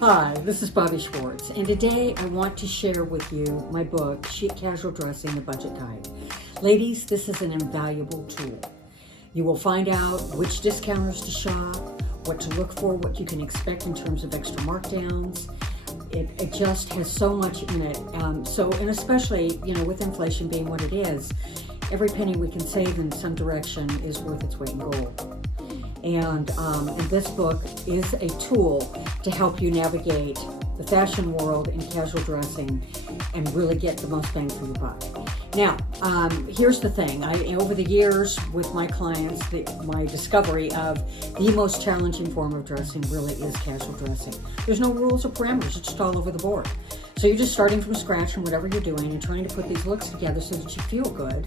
Hi, this is Bobbi Schwartz, and today I want to share with you my book, Chic Casual Dressing, the Budget Guide. Ladies, this is an invaluable tool. You will find out which discounters to shop, what to look for, what you can expect in terms of extra markdowns. It just has so much in it. And especially, with inflation being what it is, every penny we can save in some direction is worth its weight in gold. And this book is a tool to help you navigate the fashion world in casual dressing and really get the most bang for your buck. Now, here's the thing. Over the years with my clients, my discovery of the most challenging form of dressing really is casual dressing. There's no rules or parameters. It's just all over the board. So you're just starting from scratch in whatever you're doing and trying to put these looks together so that you feel good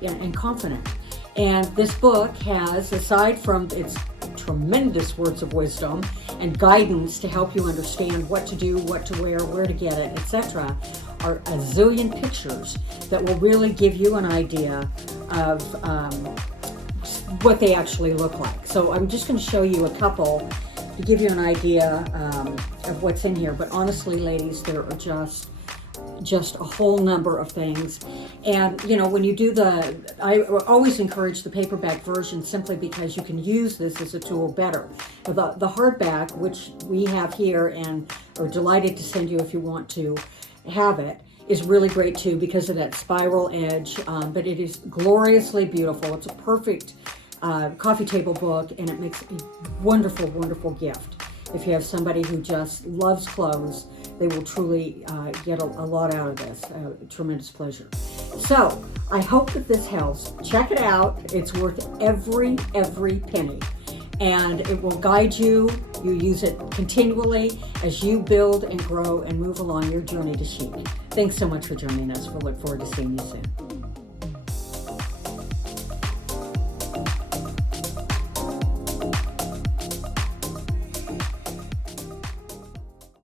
and confident. And this book has, aside from its tremendous words of wisdom and guidance to help you understand what to do, what to wear, where to get it, etc., are a zillion pictures that will really give you an idea of what they actually look like. So I'm just going to show you a couple to give you an idea of what's in here. But honestly, ladies, there are just a whole number of things. And when you do I always encourage the paperback version simply because you can use this as a tool better. The hardback, which we have here and are delighted to send you if you want to have it, is really great too because of that spiral edge, but it is gloriously beautiful. It's a perfect coffee table book, and it makes a wonderful, wonderful gift. If you have somebody who just loves clothes, they will truly get a lot out of this. Tremendous pleasure. So I hope that this helps. Check it out. It's worth every penny. And it will guide you. You use it continually as you build and grow and move along your journey to chic. Thanks so much for joining us. We'll look forward to seeing you soon.